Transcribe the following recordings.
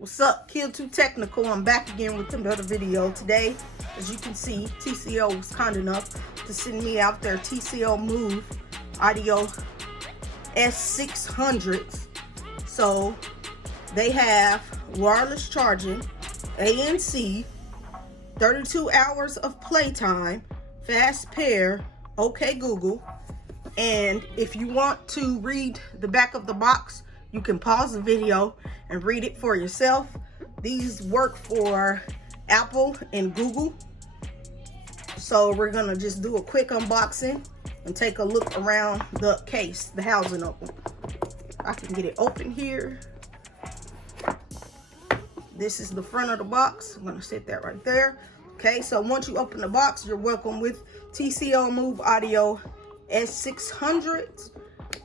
What's up, Kill Too Technical? I'm back again with another video today. As you can see, TCL was kind enough to send me out their TCL Move Audio S600s. So they have wireless charging, ANC, 32 hours of playtime, fast pair, OK Google. And if you want to read the back of the box, you can pause the video and read it for yourself. These work for Apple and Google. So we're gonna just do a quick unboxing and take a look around the case, the housing of them. I can get it open here. This is the front of the box. I'm gonna sit that right there. Okay, so once you open the box, you're welcome with TCL Move Audio S600s.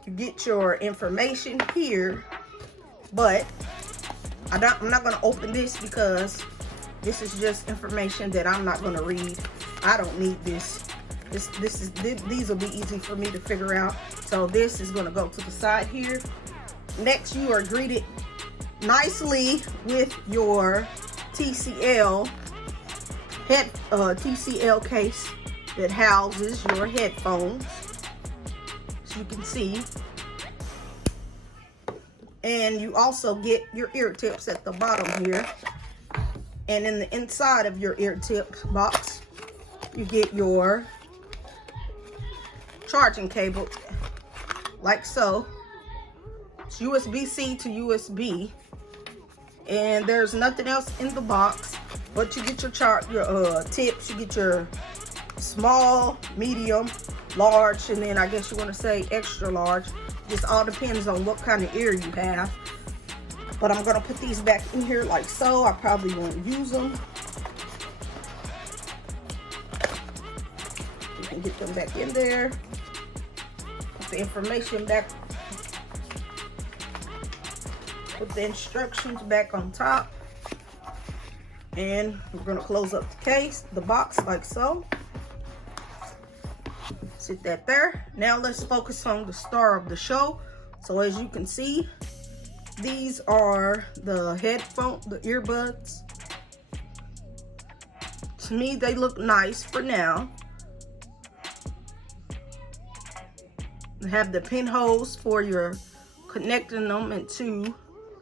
You get your information here, but I'm not going to open this because this is just information that I'm not going to read. I don't need this. These will be easy for me to figure out. So this is going to go to the side here. Next, you are greeted nicely with your TCL TCL case that houses your headphones. You can see, and you also get your ear tips at the bottom here, and in the inside of your ear tip box you get your charging cable like so. It's USB-C to USB, and there's nothing else in the box, but you get your tips. You get your small, medium, large, and then I guess you want to say extra large. Just all depends on what kind of ear you have. But I'm going to put these back in here like so. I probably won't use them. You can get them back in there. Put the information back. Put the instructions back on top. And we're going to close up the case, the box like so. Sit that there. Now let's focus on the star of the show. So as you can see, these are the earbuds. To me, they look nice for now. They have the pinholes for your connecting them into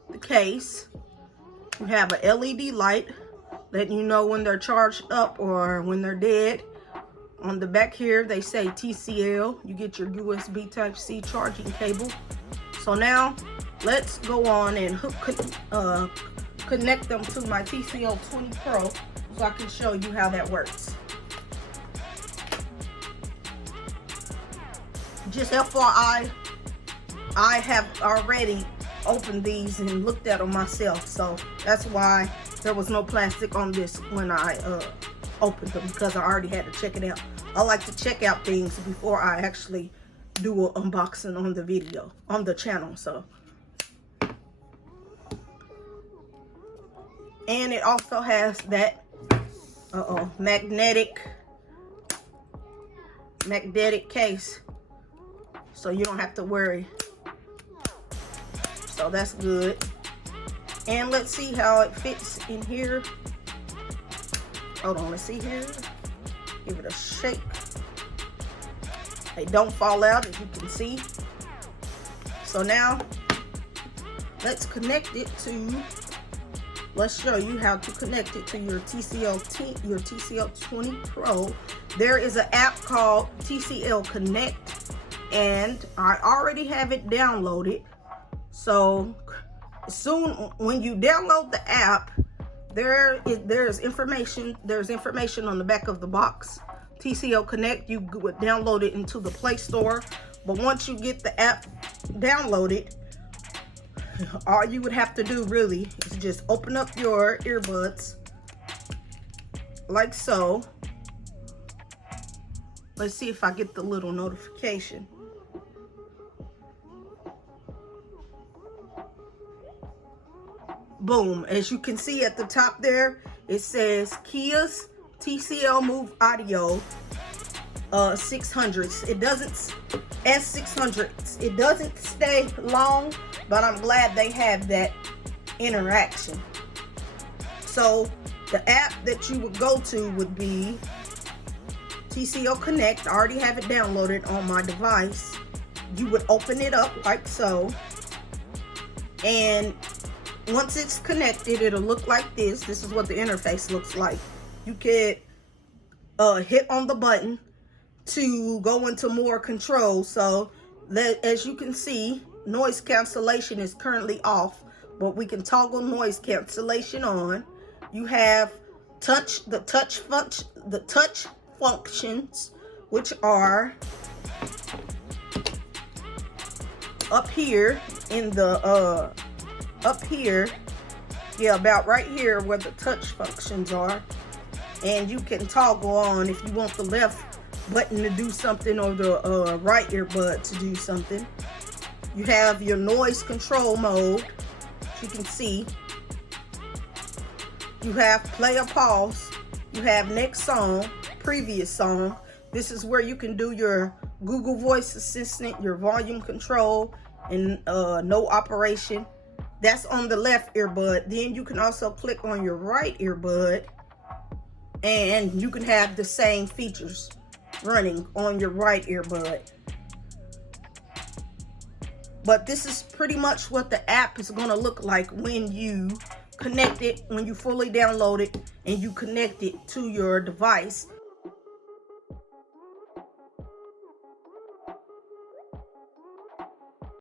the case. You have a LED light letting you know when they're charged up or when they're dead. On the back here, they say TCL. You get your USB Type-C charging cable. So now, let's go on and connect them to my TCL 20 Pro so I can show you how that works. Just FYI, I have already opened these and looked at them myself. So that's why there was no plastic on this when I opened them, because I already had to check it out. I like to check out things before I actually do an unboxing on the video, on the channel. So, and it also has that magnetic case, so you don't have to worry. So that's good. And let's see how it fits in here. Hold on, let's see here. Give it a shake. They don't fall out, as you can see. So now, let's connect it to, let's show you how to connect it to your TCL 20 Pro. There is an app called Tcl Connect, and I already have it downloaded. So soon, when you download the app, there's information on the back of the box. TCL Connect, you would download it into the Play Store. But once you get the app downloaded, all you would have to do really is just open up your earbuds like so. Let's see if I get the little notification. Boom, as you can see at the top there, it says Kia's TCL Move Audio 600s. It doesn't, S600s. It doesn't stay long, but I'm glad they have that interaction. So the app that you would go to would be Tcl Connect. I already have it downloaded on my device. You would open it up like so, and once it's connected, it'll look like this. This is what the interface looks like. You could hit on the button to go into more control. So that, as you can see, noise cancellation is currently off, but we can toggle noise cancellation on. You have the touch functions, which are up here in the about right here where the touch functions are, and you can toggle on if you want the left button to do something or the right earbud to do something. You have your noise control mode, as you can see. You have play or pause. You have next song, previous song. This is where you can do your Google Voice Assistant, your volume control, and no operation. That's on the left earbud. Then you can also click on your right earbud, and you can have the same features running on your right earbud. But this is pretty much what the app is going to look like when you connect it, when you fully download it and you connect it to your device.